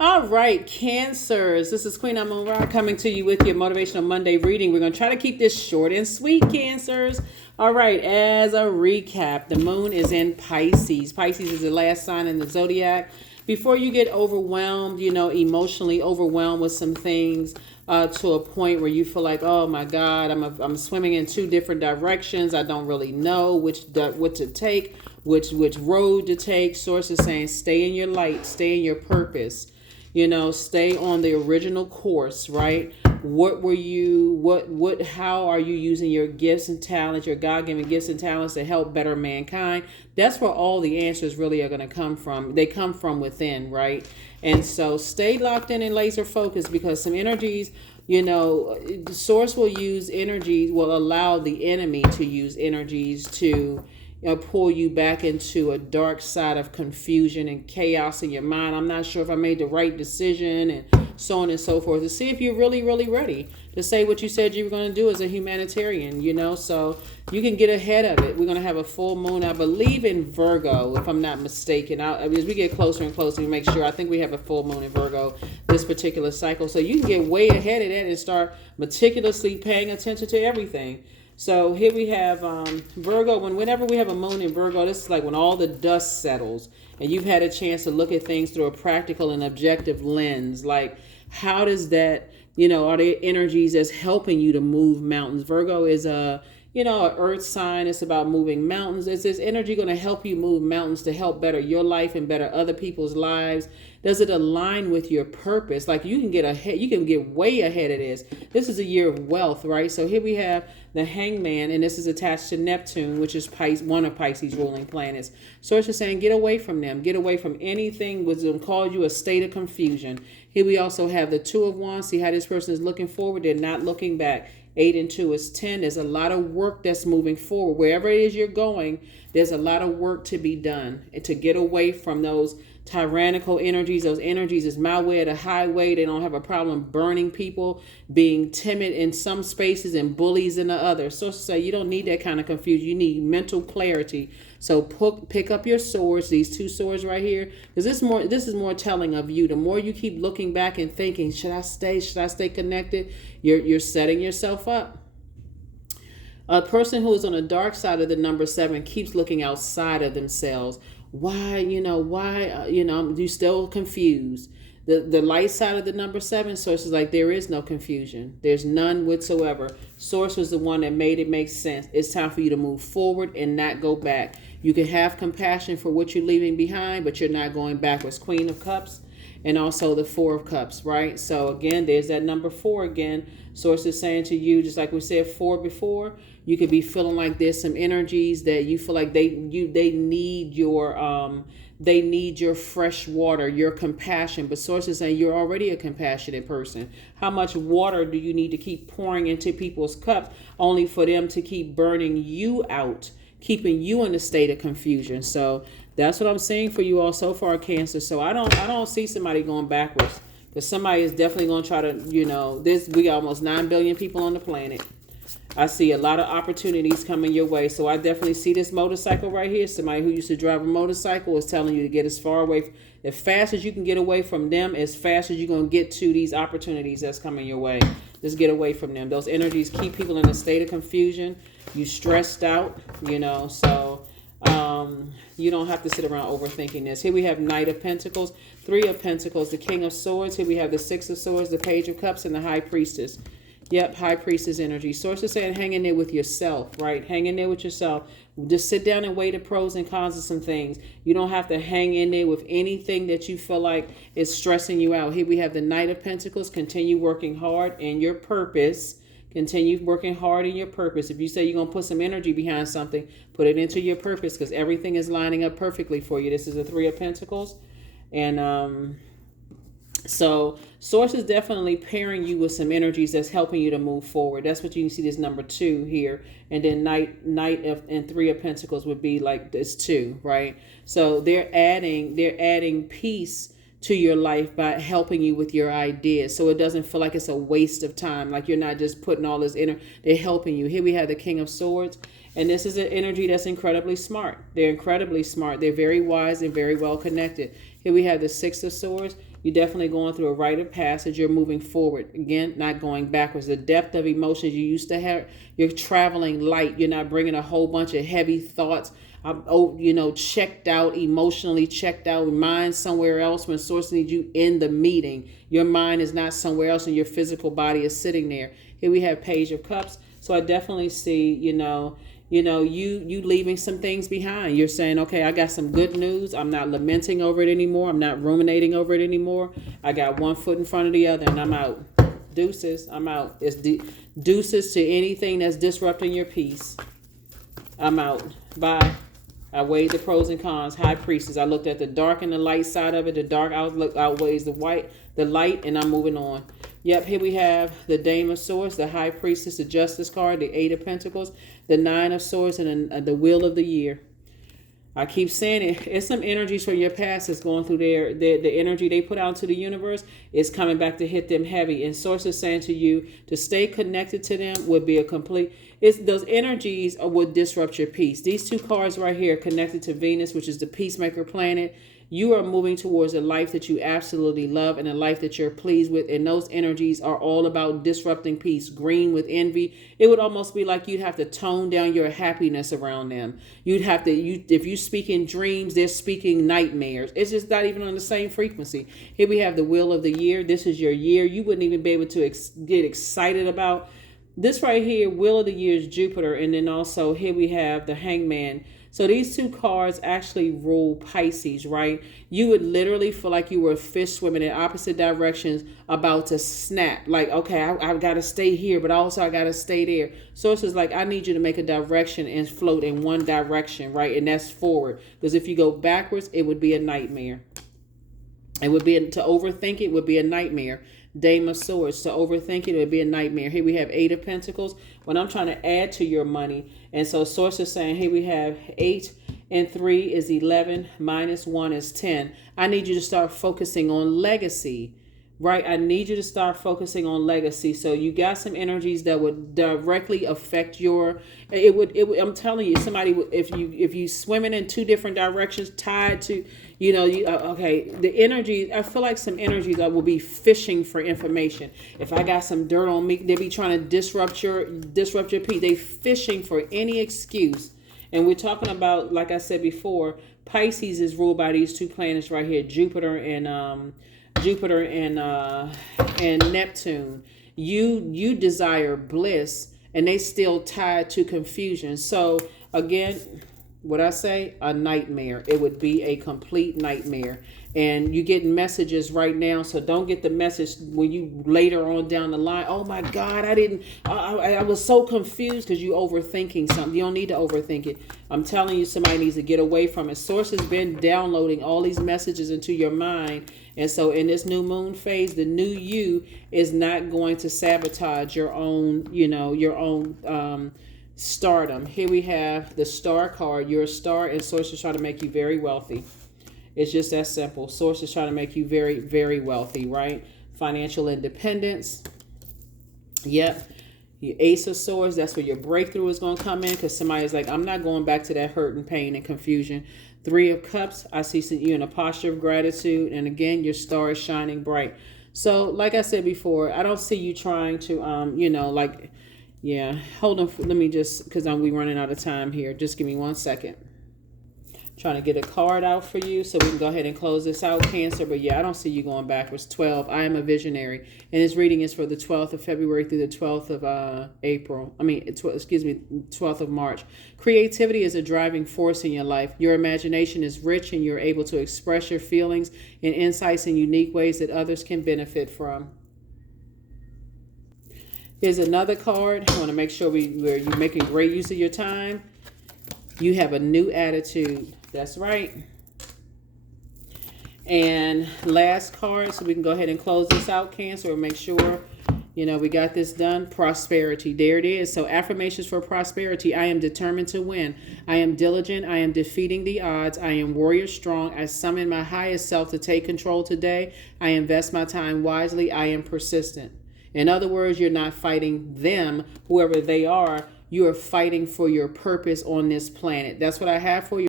All right, Cancers. This is Queen Amun Ra coming to you with your Motivational Monday reading. We're going to try to keep this short and sweet, Cancers. All right, as a recap, the moon is in Pisces. Pisces is the last sign in the Zodiac. Before you get overwhelmed, emotionally overwhelmed with some things to a point where you feel like, oh my God, I'm swimming in two different directions. I don't really know what to take, which road to take. Source is saying, stay in your light, stay in your purpose. Stay on the original course, right? How are you using your gifts and talents, your God-given gifts and talents to help better mankind? That's where all the answers really are going to come from. They come from within, right? And so stay locked in and laser focused, because some energies, the source will use energies, will allow the enemy to use energies to pull you back into a dark side of confusion and chaos in your mind. I'm not sure if I made the right decision, and so on and so forth, to see if you're really, really ready to say what you said you were going to do as a humanitarian, so you can get ahead of it. We're going to have a full moon, I believe, in Virgo, if I'm not mistaken. As we get closer and closer, we make sure. I think we have a full moon in Virgo this particular cycle. So you can get way ahead of that and start meticulously paying attention to everything. So here we have Virgo. Whenever we have a moon in Virgo, this is like when all the dust settles and you've had a chance to look at things through a practical and objective lens. Like, how does that, are there energies that's helping you to move mountains? Virgo is a earth sign. It's about moving mountains. Is this energy going to help you move mountains to help better your life and better other people's lives? Does it align with your purpose? Like, you can get ahead, you can get way ahead of this. This is a year of wealth, right? So here we have the Hangman, and this is attached to Neptune, which is one of Pisces' ruling planets. So it's just saying, get away from them. Get away from anything which will cause you a state of confusion. Here we also have the Two of Wands. See how this person is looking forward. They're not looking back. 8 and 2 is 10. There's a lot of work that's moving forward. Wherever it is you're going, there's a lot of work to be done, and to get away from those tyrannical energies. Those energies is my way or the highway. They don't have a problem burning people, being timid in some spaces and bullies in the other. So to say, you don't need that kind of confusion. You need mental clarity. So pick up your swords, these two swords right here, because this is more telling of you. The more you keep looking back and thinking, should I stay connected? You're setting yourself up. A person who is on the dark side of the number 7 keeps looking outside of themselves. Why, you still confused. The light side of the number 7, source is like, there is no confusion. There's none whatsoever. Source was the one that made it make sense. It's time for you to move forward and not go back. You can have compassion for what you're leaving behind, but you're not going backwards. Queen of Cups and also the 4 of Cups, right? So again, there's that number 4 again. Source is saying to you, just like we said 4 before, you could be feeling like there's some energies that you feel like they need your fresh water, your compassion. But source is saying you're already a compassionate person. How much water do you need to keep pouring into people's cups only for them to keep burning you out, keeping you in a state of confusion? So that's what I'm saying for you all so far, Cancer. So I don't see somebody going backwards, because somebody is definitely going to try to, we got almost 9 billion people on the planet. I see a lot of opportunities coming your way. So I definitely see this motorcycle right here. Somebody who used to drive a motorcycle is telling you to get as far away, as fast as you can get away from them, as fast as you're going to get to these opportunities that's coming your way. Just get away from them. Those energies keep people in a state of confusion. You stressed out, so you don't have to sit around overthinking this. Here we have Knight of Pentacles, 3 of Pentacles, the King of Swords. Here we have the 6 of Swords, the Page of Cups, and the High Priestess. Yep, High Priestess energy. Source is saying hang in there with yourself, right? Hang in there with yourself. Just sit down and weigh the pros and cons of some things. You don't have to hang in there with anything that you feel like is stressing you out. Here we have the Knight of Pentacles. Continue working hard in your purpose. Continue working hard in your purpose. If you say you're going to put some energy behind something, put it into your purpose, because everything is lining up perfectly for you. This is the 3 of Pentacles. And so source is definitely pairing you with some energies that's helping you to move forward. That's what you can see, this number 2 here. And then Knight and 3 of Pentacles would be like this 2, right? So they're adding peace to your life by helping you with your ideas, so it doesn't feel like it's a waste of time, like you're not just putting all this inner. They're helping you. Here we have the King of Swords, and this is an energy that's incredibly smart. They're incredibly smart. They're very wise and very well connected. Here we have the Six of Swords. You're definitely going through a rite of passage. You're moving forward. Again, not going backwards. The depth of emotions you used to have, you're traveling light. You're not bringing a whole bunch of heavy thoughts. Checked out, emotionally checked out, mind somewhere else when source needs you in the meeting. Your mind is not somewhere else and your physical body is sitting there. Here we have Page of Cups. So I definitely see, you leaving some things behind. You're saying, okay, I got some good news. I'm not lamenting over it anymore. I'm not ruminating over it anymore. I got one foot in front of the other and I'm out. Deuces, I'm out. It's deuces to anything that's disrupting your peace. I'm out. Bye. I weighed the pros and cons. High Priestess. I looked at the dark and the light side of it. The dark outweighs the light, and I'm moving on. Yep, here we have the Dame of Swords, the High Priestess, the Justice card, the Eight of Pentacles, the Nine of Swords, and the Wheel of the Year. I keep saying it. It's some energies from your past that's going through the energy they put out into the universe is coming back to hit them heavy. And Source is saying to you to stay connected to them would be a complete. Those energies would disrupt your peace. These two cards right here connected to Venus, which is the peacemaker planet. You are moving towards a life that you absolutely love and a life that you're pleased with. And those energies are all about disrupting peace. Green with envy. It would almost be like you'd have to tone down your happiness around them. You'd have to, if you speak in dreams, they're speaking nightmares. It's just not even on the same frequency. Here we have the Wheel of the Year. This is your year. You wouldn't even be able to get excited about this right here. Wheel of the Year is Jupiter. And then also here we have the Hangman. So these two cards actually rule Pisces, right? You would literally feel like you were a fish swimming in opposite directions about to snap. Like, okay, I've got to stay here, but also I got to stay there. Source is like, I need you to make a direction and float in one direction, right? And that's forward. Because if you go backwards, it would be a nightmare. It would be, to overthink it would be a nightmare. Dame of Swords, to overthink it would be a nightmare. Here we have Eight of Pentacles. When I'm trying to add to your money, and so Source is saying, here we have 8 and 3 is 11, minus 1 is 10. I need you to start focusing on legacy, right? I need you to start focusing on legacy. So you got some energies that would directly affect your, it would I'm telling you, somebody, if you swimming in two different directions tied to, okay, the energy, I feel like some energy that will be fishing for information. If I got some dirt on me, they be trying to disrupt your peace. They fishing for any excuse. And we're talking about, like I said before, Pisces is ruled by these two planets right here, Jupiter and Neptune. You desire bliss, and they still tied to confusion. So again, what I say, a nightmare. It would be a complete nightmare. And you're getting messages right now, so don't get the message when you later on down the line, oh my God, I was so confused because you overthinking something. You don't need to overthink it. I'm telling you, somebody needs to get away from it. Source has been downloading all these messages into your mind. And so in this new moon phase, the new you is not going to sabotage your own, stardom. Here we have the Star card. You're a star, and Source is trying to make you very wealthy. It's just that simple. Source is trying to make you very, very wealthy, right? Financial independence. Yep. Your Ace of Swords, that's where your breakthrough is going to come in, because somebody's like, I'm not going back to that hurt and pain and confusion. Three of Cups, I see you in a posture of gratitude. And again, your star is shining bright. So like I said before, I don't see you trying to, yeah, hold on. Let me just, because we running out of time here. Just give me 1 second. Trying to get a card out for you so we can go ahead and close this out, Cancer. But yeah, I don't see you going backwards. 12. I am a visionary. And this reading is for the 12th of February through the 12th of April. 12th of March. Creativity is a driving force in your life. Your imagination is rich, and you're able to express your feelings and insights in unique ways that others can benefit from. Here's another card. I want to make sure you're making great use of your time. You have a new attitude. That's right. And last card, so we can go ahead and close this out, Cancer, and make sure, we got this done. Prosperity. There it is. So affirmations for prosperity. I am determined to win. I am diligent. I am defeating the odds. I am warrior strong. I summon my highest self to take control today. I invest my time wisely. I am persistent. In other words, you're not fighting them, whoever they are. You are fighting for your purpose on this planet. That's what I have for you.